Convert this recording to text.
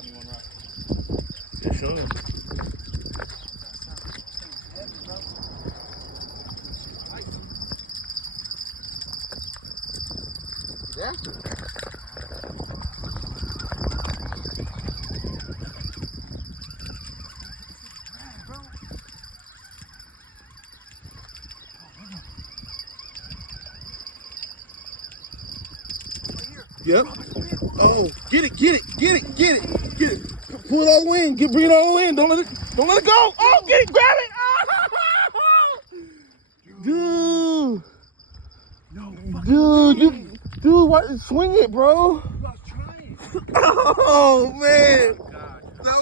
got me one right. Yeah, sure. Yeah. Yep. Oh, get it. Pull it all the way in. Bring it all the way in. Don't let it go. Oh, get it. Grab it. Oh. Dude, what? Swing it, bro. Oh man.